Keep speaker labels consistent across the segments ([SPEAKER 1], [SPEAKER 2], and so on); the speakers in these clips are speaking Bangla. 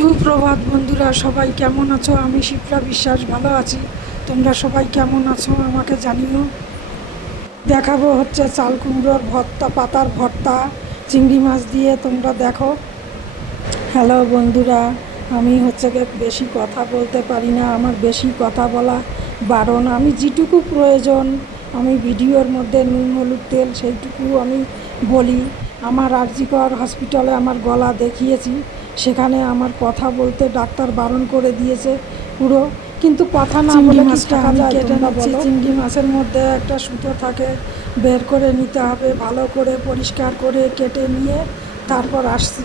[SPEAKER 1] সুপ্রভাত বন্ধুরা, সবাই কেমন আছো? আমি শিপ্রা বিশ্বাস, ভালো আছি। তোমরা সবাই কেমন আছো? আমাকে জানিও। দেখাবো হচ্ছে চাল কুমড়োর ভর্তা, পাতার ভর্তা, চিংড়ি মাছ দিয়ে তোমরা দেখো। হ্যালো বন্ধুরা, আমি হচ্ছে বেশি কথা বলতে পারি না, আমার বেশি কথা বলা বারণ। আমি যেটুকু প্রয়োজন, আমি ভিডিওর মধ্যে নুন, হলুদ, তেল সেইটুকু আমি বলি। আমার আরজিকর হসপিটালে আমার গলা দেখিয়েছি। সেখানে আমার কথা বলতে ডাক্তার বারণ করে দিয়েছে পুরো। কিন্তু কথা না বলে
[SPEAKER 2] মাছটা আমি কেটে নিচ্ছি।
[SPEAKER 1] চিংড়ি মাছের মধ্যে একটা সুতো থাকে বের করে নিতে হবে ভালো করে পরিষ্কার করে কেটে নিয়ে তারপর আসছি।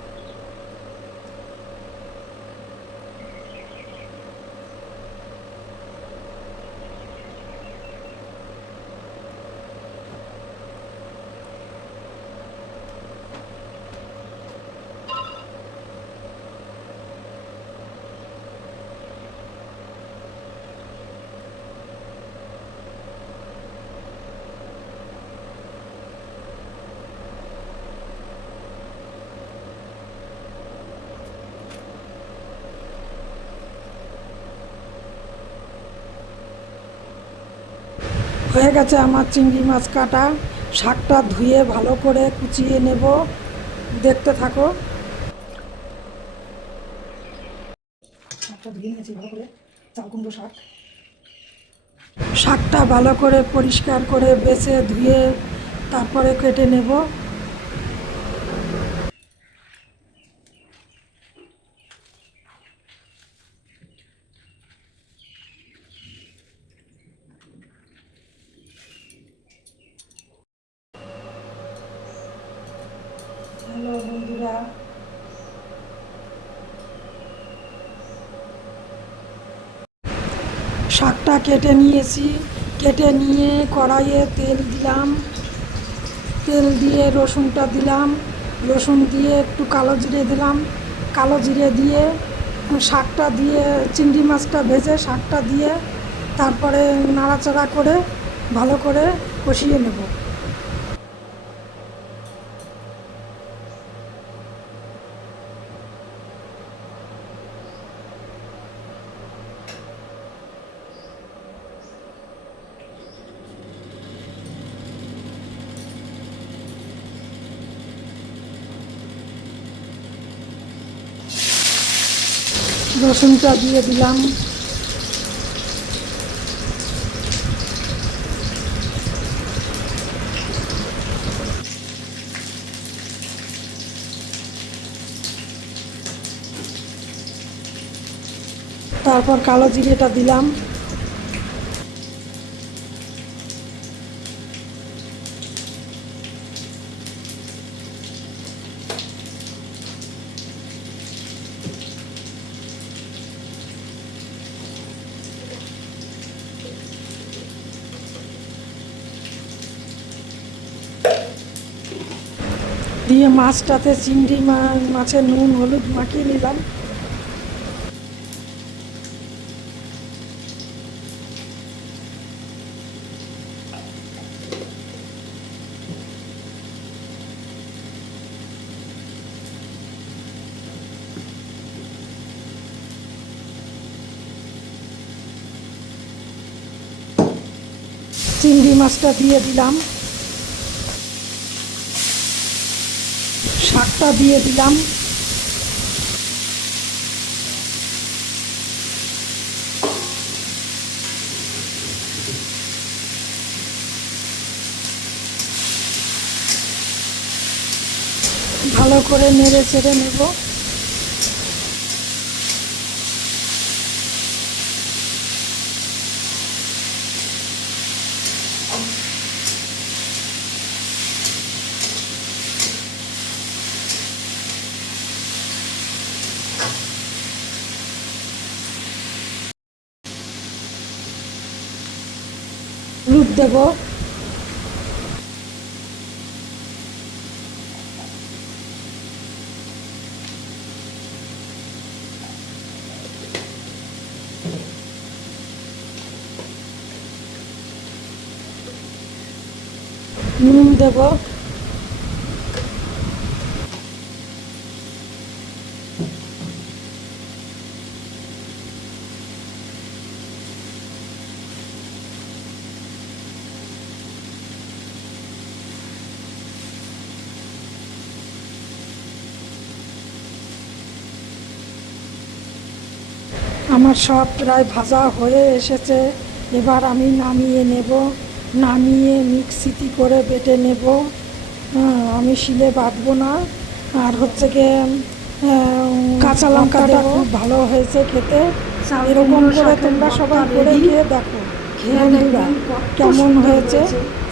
[SPEAKER 1] হয়ে গেছে আমার চিংড়ি মাছ কাটা। শাকটা ধুয়ে ভালো করে কুচিয়ে নেব। দেখতে থাকো। শাকটা ভালো করে। শাক। শাকটা ভালো করে পরিষ্কার করে বেছে ধুয়ে তারপরে কেটে নেব হ্যালো বন্ধুরা। শাকটা কেটে নিয়েছি। কেটে নিয়ে কড়াইয়ে তেল দিলাম। তেল দিয়ে রসুনটা দিলাম। রসুন দিয়ে একটু কালো জিরে দিলাম। কালো জিরে দিয়ে শাকটা দিয়ে চিংড়ি মাছটা ভেজে শাকটা দিয়ে তারপরে নাড়াচাড়া করে ভালো করে কষিয়ে নেব। রসুনটা দিয়ে দিলাম। তারপর কালো জিরেটা দিলাম। দিয়ে মাছটাতে চিংড়ি মা- মাছের নুন হলুদ মাখিয়ে নিলাম। চিংড়ি মাছটা দিয়ে দিলাম। শাকটা দিয়ে দিলাম। ভালো করে নেড়ে চেড়ে নেব। হলুদ দেব। নুন দেব। আমার সব প্রায় ভাজা হয়ে এসেছে। এবার আমি নামিয়ে নেব। নামিয়ে মিক্সিতে করে বেটে নেব। হ্যাঁ, আমি শিলে বাটবো না। আর হচ্ছে গিয়ে কাঁচা লঙ্কাটা খুব ভালো হয়েছে খেতে। এরকম করে তোমরা সবাই করে। খেয়ে দেখো।
[SPEAKER 2] খেয়ে দেখবেন
[SPEAKER 1] কেমন হয়েছে।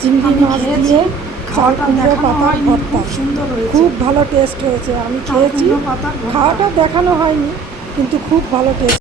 [SPEAKER 1] চিংড়ি মাছ দিয়ে চাল কুমড়ো পাতার ভর্তা।
[SPEAKER 2] খুব সুন্দর
[SPEAKER 1] খুব ভালো টেস্ট হয়েছে। আমি খেয়েছি। খাওয়াটা দেখানো হয়নি কিন্তু খুব ভালো টেস্ট